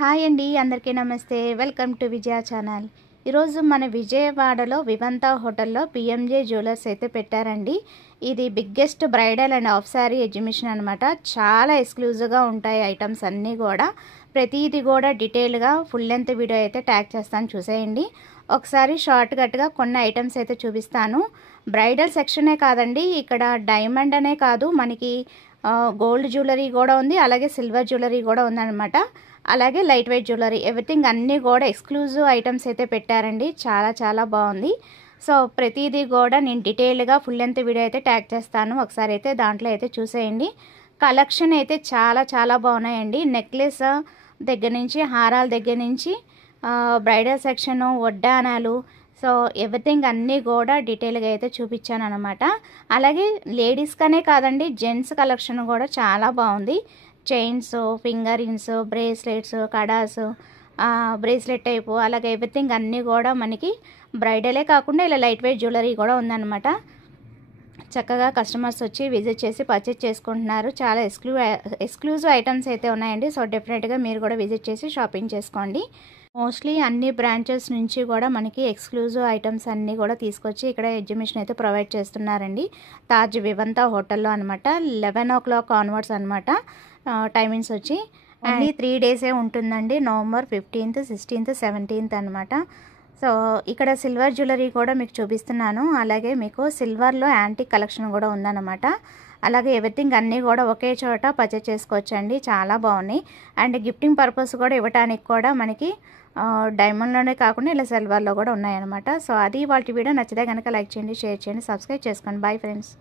Hi అండి, అందరికీ నమస్తే. Welcome to Vijaya channel. ఈరోజు మన విజయవాడలో వివంత హోటల్లో పిఎంజే జ్యువెలర్స్ అయితే పెట్టారండి. ఇది biggest bridal and half sari exhibition అనమాట. చాలా ఎక్స్క్లూజివ్గా ఉంటాయి ఐటమ్స్ అన్నీ కూడా. ప్రతిదీ కూడా డీటెయిల్గా ఫుల్ లెంత్ వీడియో అయితే ట్యాగ్ చేస్తాను, చూసేయండి. ఒకసారి షార్ట్ కట్గా కొన్ని ఐటమ్స్ అయితే చూపిస్తాను. బ్రైడల్ సెక్షనే కాదండి, ఇక్కడ డైమండ్ అనే కాదు, మనకి గోల్డ్ జ్యువెలరీ కూడా ఉంది, అలాగే సిల్వర్ జ్యువెలరీ కూడా ఉందన్నమాట. అలాగే లైట్ వెయిట్ జ్యువెలరీ, ఎవ్రీథింగ్ అన్నీ కూడా ఎక్స్క్లూజివ్ ఐటమ్స్ అయితే పెట్టారండి. చాలా చాలా బాగుంది. సో ప్రతిదీ కూడా నేను డీటెయిల్గా ఫుల్ లెంత్ వీడియో అయితే ట్యాగ్ చేస్తాను, ఒకసారి అయితే దాంట్లో అయితే చూసేయండి. కలెక్షన్ అయితే చాలా చాలా బాగున్నాయండి. నెక్లెస్ దగ్గర నుంచి, హారాల దగ్గర నుంచి, బ్రైడల్ సెక్షను, వడ్డానాలు, సో ఎవ్రీథింగ్ అన్నీ కూడా డీటెయిల్గా అయితే చూపించాను అనమాట. అలాగే లేడీస్కనే కాదండి, జెంట్స్ కలెక్షన్ కూడా చాలా బాగుంది. Chains, finger rings, bracelets, kadas, bracelet type, అలాగే ఎవ్రీథింగ్ అన్నీ కూడా మనకి బ్రైడలే కాకుండా ఇలా లైట్ వెయిట్ జ్యువెలరీ కూడా ఉందన్నమాట. చక్కగా కస్టమర్స్ వచ్చి విజిట్ చేసి పర్చేజ్ చేసుకుంటున్నారు. చాలా ఎక్స్క్లూజివ్ ఐటమ్స్ అయితే ఉన్నాయండి. సో డెఫినెట్గా మీరు కూడా విజిట్ చేసి షాపింగ్ చేసుకోండి. మోస్ట్లీ అన్ని బ్రాంచెస్ నుంచి కూడా మనకి ఎక్స్క్లూజివ్ ఐటమ్స్ అన్నీ కూడా తీసుకొచ్చి ఇక్కడ ఎగ్జిబిషన్ అయితే ప్రొవైడ్ చేస్తున్నారండి. తాజ్ వివంత హోటల్లో అనమాట. 11 o'clock ఆన్వర్డ్స్ అనమాట టైమింగ్స్ వచ్చి. ఓన్లీ 3 days ఉంటుందండి. November 15th, 16th, 17th అనమాట. సో ఇక్కడ సిల్వర్ జ్యువెలరీ కూడా మీకు చూపిస్తున్నాను. అలాగే మీకు సిల్వర్లో యాంటిక్ కలెక్షన్ కూడా ఉందన్నమాట. అలాగే ఎవ్రీథింగ్ అన్నీ కూడా ఒకే చోట పర్చేజ్ చేసుకోవచ్చండి. చాలా బాగున్నాయి. అండ్ గిఫ్టింగ్ పర్పస్ కూడా ఇవ్వడానికి కూడా మనకి డైమండ్లోనే కాకుండా ఇలా సిల్వర్లో కూడా ఉన్నాయన్నమాట. సో అది వాళ్ళ వీడియో నచ్చితే కనుక లైక్ చేయండి, షేర్ చేయండి, సబ్స్క్రైబ్ చేసుకోండి. Bye friends.